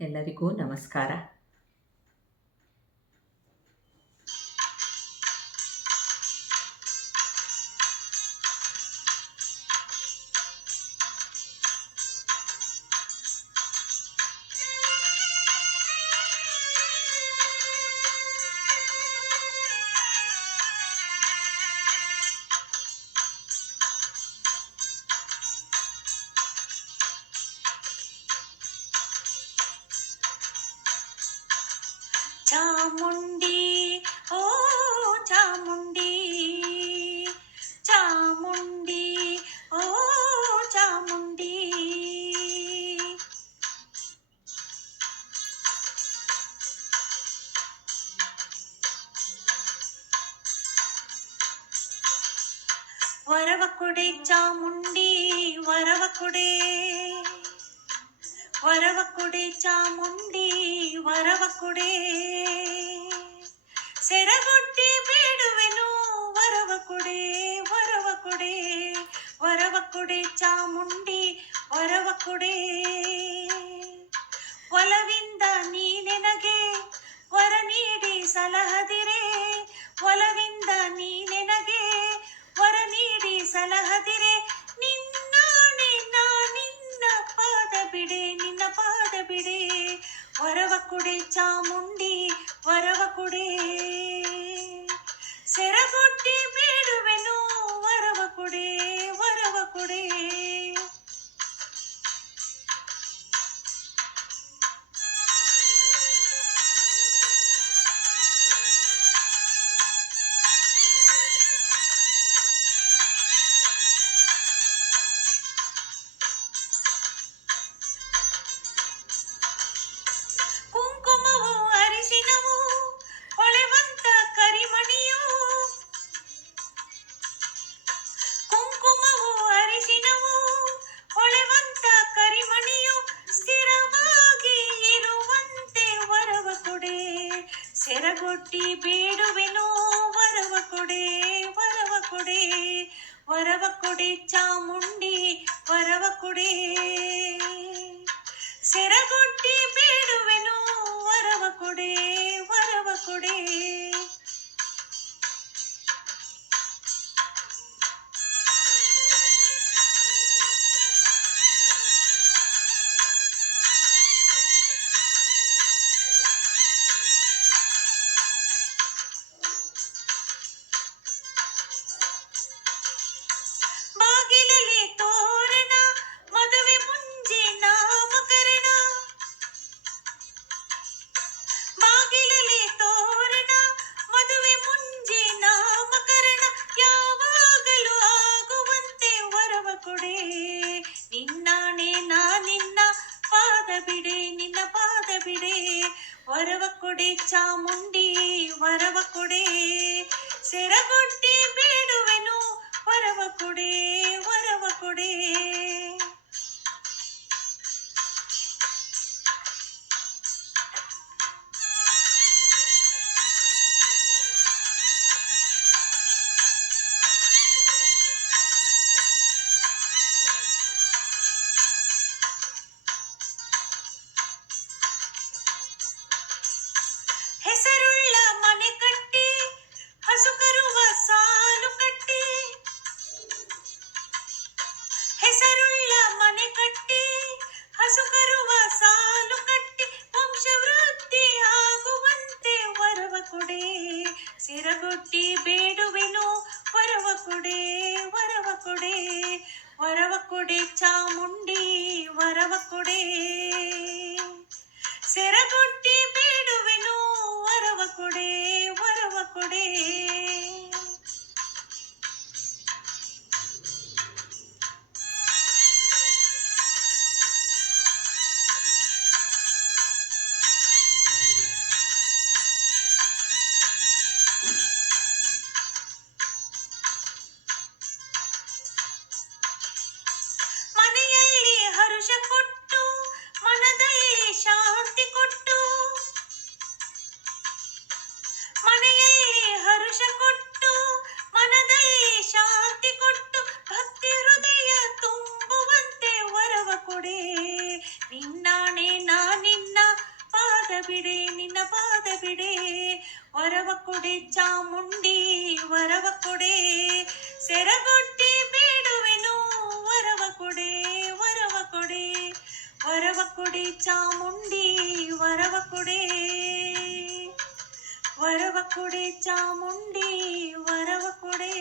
ಎಲ್ಲರಿಗೂ ನಮಸ್ಕಾರ. ಚಾಮುಂಡಿ ಓ ಚಾಮುಂಡಿ, ಚಾಮುಂಡಿ ಓ ಚಾಮುಂಡಿ. ವರವ ಕೊಡೆ ಚಾಮುಂಡಿ, ವರವ ಕೊಡೆ, ವರವ ಕೊಡೆ ಚಾಮುಂಡಿ, ವರವ ಕೊಡೆ. ಸೆರಗೊಟ್ಟಿ ಬೇಡುವೆನು ವರವ ಕೊಡೆ, ವರವ ಕೊಡೆ, ವರವ ಕೊಡೆ ಚಾಮುಂಡಿ, ವರವ ಕೊಡೆ. ಒಲವಿಂದ ನೀ ನೆನಗೆ ವರ ನೀಡಿ ಸಲಹದಿರೆ, ಒಲವಿಂದ ನೀ ನೆನಗೆ ವರ ನೀಡಿ ಸಲಹದಿರೆ. ನಿನ್ನಾಣೆ ನಾ ನಿನ್ನ ಪಾದ ಬಿಡೆ, ನಿನ್ನ ಪಾದ ಬಿಡೆ. ವರವ ಕೊಡೆ ಚಾಮುಂಡಿ, ವರವ ಕೊಡೆ. ಸೆರಗೊಟ್ಟಿ ಬೇಡುವೆನು ವರವ ಕೊಡೆ, ವರವ ಕೊಡೆ. ಕುಂಕುಮವು ಅರಿಶಿನವು ಹೊಳೆವಂತ ಕರಿಮಣಿಯು, ಕುಂಕುಮವು ಅರಿಶಿನವು ಹೊಳೆವಂತ ಕರಿಮಣಿಯು. ಸ್ಥಿರವಾಗಿ ಇರುವಂತೆ ವರವ ಕೊಡೆ, ಸೆರಗೊಟ್ಟಿ ಬೇಡುವೆನು ವರವ ಕೊಡೆ, ವರವ ಕೊಡೆ. ವರವ ಕೊಡೆ ಚಾಮುಂಡಿ, ವರವ ಕೊಡೆ. ಸೆರಗೊಟ್ಟಿ ಬೇಡುವೆನು ವರವ ಕೊಡೆ, ವರವ ಕೊಡೆ. ಬಾಗಿಲಲ್ಲಿ ತೋರಣ, ಮದುವೆ ಮುಂಜಿ ನಾಮಕರಣ. ಬಾಗಿಲಲ್ಲಿ ತೋರಣ, ಮದುವೆ ಮುಂಜಿ ನಾಮಕರಣ. ಯಾವಾಗಲೂ ಆಗುವಂತೆ ವರವ ಕೊಡೆ, ನಿನ್ನಾಣೆ ನಾ ನಿನ್ನ ಪಾದ ಬಿಡೆ, ನಿನ್ನ ಪಾದ ಬಿಡೆ. ವರವ ಕೊಡೆ ಚಾಮುಂಡಿ, ವರವ ಕೊಡೆ. ಸೆರಗೊಟ್ಟಿ ಬೇಡುವೆನು ವರವ ಕೊಡೆ, ವರವ ಕೊಡೆ. ಹೆಸರುಳ್ಳ ಮನೆ ಕಟ್ಟಿ ಹಸು ಕರುವ ಸಾಲು ಕಟ್ಟಿ, ಹೆಸರುಳ್ಳ ಮನೆ ಕಟ್ಟಿ ಹಸು ಕರುವ ಸಾಲು ಕಟ್ಟಿ. ವಂಶವೃದ್ಧಿ ಆಗುವಂತೆ ವರವ ಕೊಡೆ, ಸೆರಗೊಟ್ಟಿ ಬೇಡುವೆನು ವರವ ಕೊಡೆ, ವರವ ಕೊಡೆ. ವರವ ಕೊಡೆ ಚಾಮುಂಡಿ, ವರವ ಕೊಡೆ. ಸೆರಗೊಟ್ಟಿ ಬೇಡುವೆನು ವರವ ಕೊಡೆ, ವರವ ಕೊಡೆ. ಮನೆಯಲ್ಲಿ ಹರುಷ ಕೊಟ್ಟು, ಮನದಲ್ಲಿ ಶಾಂತಿ ಕೊಟ್ಟು, ಮನೆಯಲ್ಲಿ ಹರುಷ ಕೊಟ್ಟು ಬಿಡೆ ನಿನ್ನ ಪಾದ ಬಿಡೆ ವರವ ಕೊಡೆ ಚಾಮುಂಡಿ ವರವ ಕೊಡೆ ಸೆರಗೊಟ್ಟಿ ಬೇಡುವೆನು ವರವ ಕೊಡೆ ವರವ ಕೊಡೆ ವರವ ಕೊಡೆ ಚಾಮುಂಡಿ ವರವ ಕೊಡೆ ವರವ ಕೊಡೆ ಚಾಮುಂಡಿ ವರವ ಕೊಡೆ